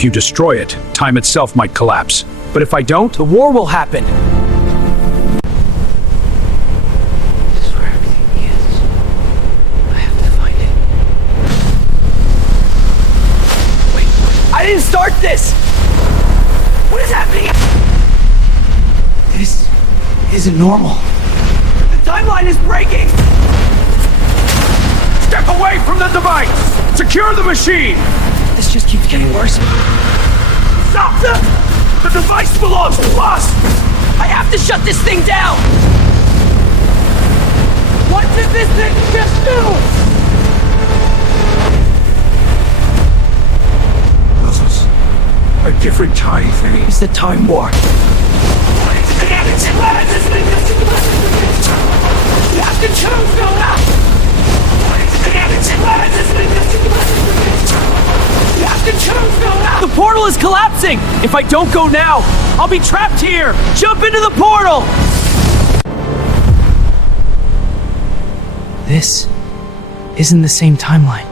If you destroy it, time itself might collapse. But if I don't, The war will happen. This is where everything begins. I have to find it. Wait, I didn't start this! What is happening? This isn't normal. The timeline is breaking! step away from the device! Secure the machine! This just keeps getting worse. Stop! The device belongs to us! I have to shut this thing down! What did this thing just do? This is a different time thing. It's the Time War. You have to choose go now! You have to choose go now! The portal is collapsing! If I don't go now, I'll be trapped here! Jump into the portal! This isn't the same timeline.